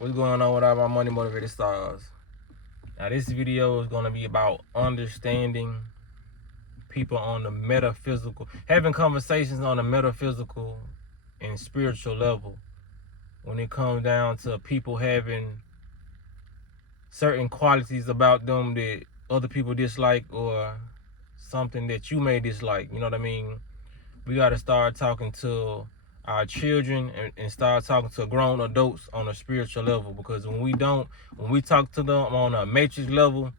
What's going on with all my money motivated stars? Now this video is going to be about understanding people on the metaphysical, having conversations on the metaphysical and spiritual level when it comes down to people having certain qualities about them that other people dislike or something that you may dislike. You know what I mean? We got to start talking to our children and start talking to grown adults on a spiritual level, because when we talk to them on a matrix level,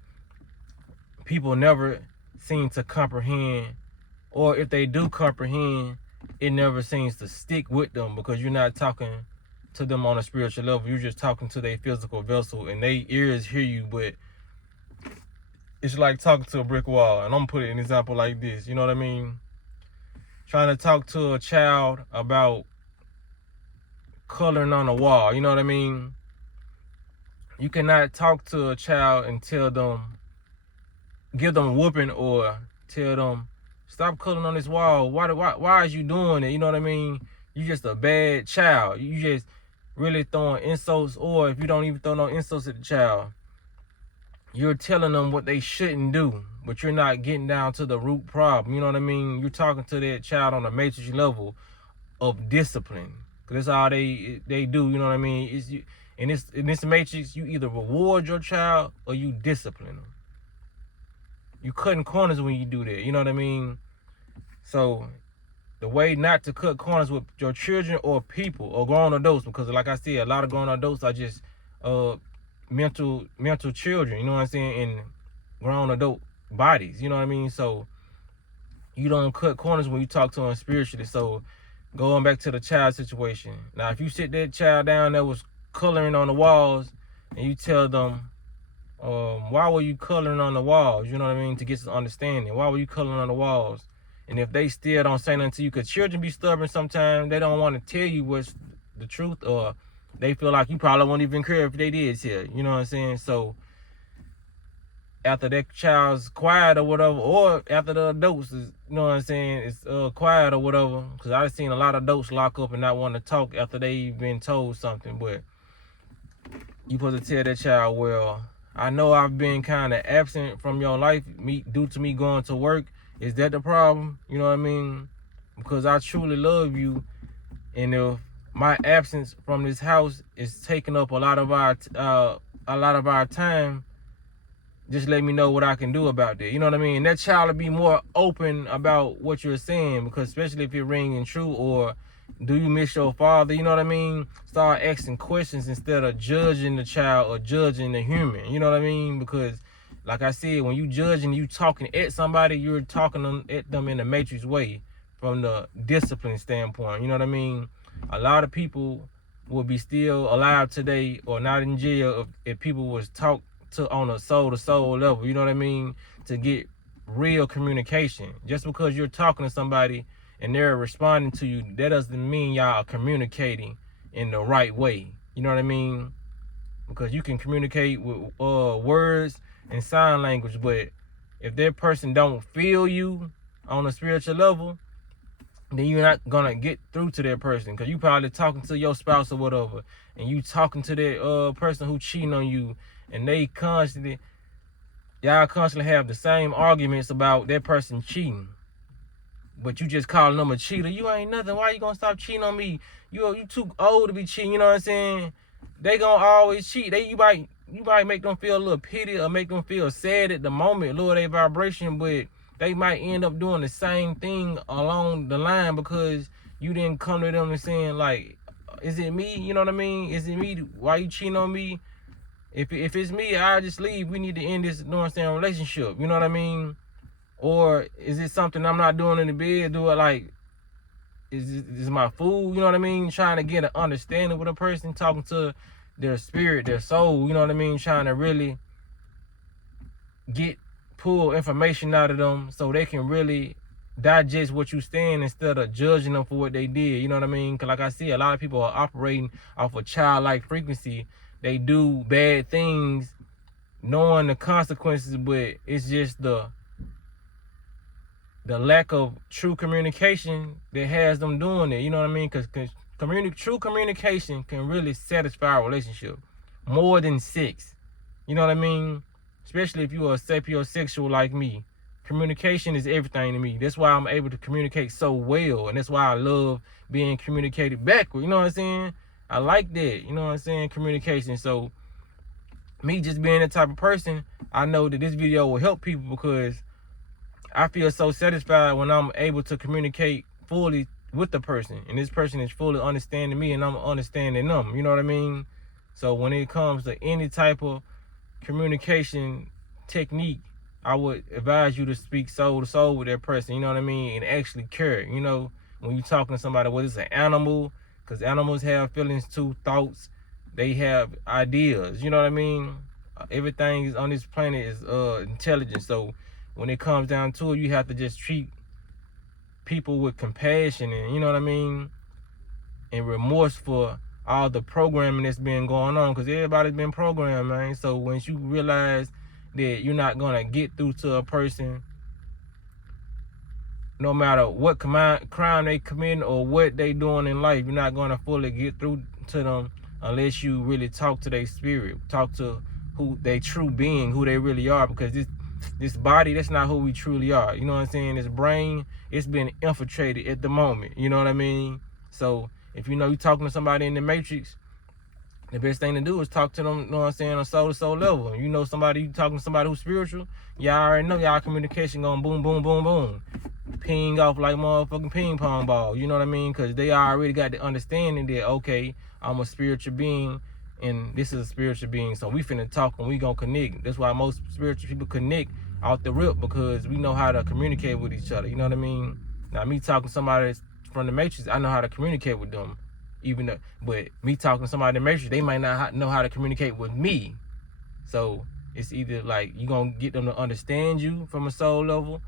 people never seem to comprehend, or if they do comprehend, it never seems to stick with them, because you're not talking to them on a spiritual level. You're just talking to their physical vessel, and their ears hear you, but it's like talking to a brick wall. And I'm gonna put an example like this. You know what I mean? Trying to talk to a child about coloring on the wall. You know what I mean? You cannot talk to a child and tell them, give them a whooping, or tell them, stop coloring on this wall. Why is you doing it? You know what I mean? You just a bad child. You just really throwing insults, or if you don't even throw no insults at the child, you're telling them what they shouldn't do, but you're not getting down to the root problem. You know what I mean? You're talking to that child on a matrix level of discipline, because that's all they do. You know what I mean? Is you in this matrix, you either reward your child or you discipline them. You cutting corners when you do that. You know what I mean? So the way not to cut corners with your children or people or grown adults, because like I said, a lot of grown adults are just mental children, you know what I'm saying, in grown adult bodies, you know what I mean? So you don't cut corners when you talk to them spiritually. So going back to the child situation, now if you sit that child down that was coloring on the walls and you tell them, why were you coloring on the walls, you know what I mean, to get some understanding, why were you coloring on the walls? And if they still don't say nothing to you, because children be stubborn sometimes, they don't want to tell you what's the truth, or they feel like you probably won't even care if they did tell you, you know what I'm saying? So after that child's quiet or whatever, or after the adults is, you know what I'm saying, it's quiet or whatever, because I've seen a lot of adults lock up and not want to talk after they've been told something. But you supposed to tell that child, well, I know I've been kind of absent from your life due to me going to work. Is that the problem? You know what I mean? Because I truly love you, and if my absence from this house is taking up a lot of our time, just let me know what I can do about that. You know what I mean? And that child will be more open about what you're saying, because especially if you're ringing true, or do you miss your father? You know what I mean? Start asking questions instead of judging the child or judging the human. You know what I mean? Because like I said, when you judging, you talking at somebody, you're talking at them in a matrix way, from the discipline standpoint. You know what I mean? A lot of people will be still alive today or not in jail if people was talked to on a soul-to-soul level, you know what I mean, to get real communication. Just because you're talking to somebody and they're responding to you, that doesn't mean y'all are communicating in the right way. You know what I mean? Because you can communicate with words and sign language, but if that person don't feel you on a spiritual level, then you're not gonna get through to that person, because you probably talking to your spouse or whatever, and you talking to that person who cheating on you, and y'all constantly have the same arguments about that person cheating, but you just calling them a cheater. You ain't nothing. Why you gonna stop cheating on me? You too old to be cheating. You know what I'm saying? They gonna always cheat. You might make them feel a little pity or make them feel sad at the moment, lower their vibration, but they might end up doing the same thing along the line, because you didn't come to them and saying, like, is it me? You know what I mean? Is it me? Why you cheating on me? If it's me, I'll just leave. We need to end this, you know what I'm saying, relationship. You know what I mean? Or is it something I'm not doing in the bed? Do it like, is my food? You know what I mean? Trying to get an understanding with a person, talking to their spirit, their soul. You know what I mean? Trying to really pull information out of them so they can really digest what you saying instead of judging them for what they did. You know what I mean? Because like I see, a lot of people are operating off a childlike frequency. They do bad things knowing the consequences, but it's just the lack of true communication that has them doing it. You know what I mean? Because true communication can really satisfy a relationship. more than sex. You know what I mean? Especially if you are sapiosexual like me. Communication is everything to me. That's why I'm able to communicate so well. And that's why I love being communicated backward. You know what I'm saying? I like that. You know what I'm saying? Communication. So me just being that type of person, I know that this video will help people because I feel so satisfied when I'm able to communicate fully with the person. And this person is fully understanding me and I'm understanding them. You know what I mean? So when it comes to any type of communication technique, I would advise you to speak soul to soul with that person, you know what I mean? And actually care, you know, when you're talking to somebody, whether it's an animal, because animals have feelings too, thoughts, they have ideas, you know what I mean? Everything on this planet is intelligent. So when it comes down to it, you have to just treat people with compassion and, you know what I mean, and remorse for all the programming that's been going on, because everybody's been programmed, man. So once you realize that you're not gonna get through to a person, no matter what crime they commit or what they doing in life, you're not gonna fully get through to them unless you really talk to their spirit, talk to who they true being, who they really are. Because this body, that's not who we truly are. You know what I'm saying? This brain, it's been infiltrated at the moment. You know what I mean? So if you know you're talking to somebody in the Matrix, the best thing to do is talk to them, you know what I'm saying, on soul to soul level. You know somebody, you talking to somebody who's spiritual, y'all already know y'all communication going boom, boom, boom, boom. Ping off like motherfucking ping pong ball. You know what I mean? Because they already got the understanding that, okay, I'm a spiritual being and this is a spiritual being. So we finna talk and we gonna connect. That's why most spiritual people connect out the rip, because we know how to communicate with each other. You know what I mean? Now me talking to somebody from the Matrix, I know how to communicate with them. Even though, but me talking to somebody in the Matrix, they might not know how to communicate with me. So it's either like you gonna get them to understand you from a soul level.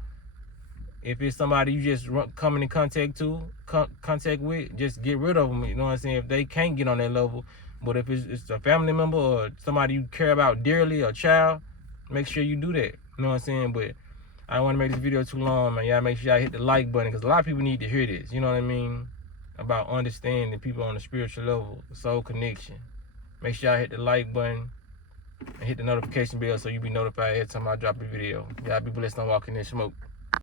If it's somebody you just coming in contact with, just get rid of them. You know what I'm saying? If they can't get on that level. But if it's a family member or somebody you care about dearly, a child, make sure you do that. You know what I'm saying? But I don't want to make this video too long, man. Y'all make sure y'all hit the like button, because a lot of people need to hear this. You know what I mean? About understanding people on the spiritual level, the soul connection. Make sure y'all hit the like button and hit the notification bell so you be notified every time I drop a video. Y'all be blessed on Walking in Smoke.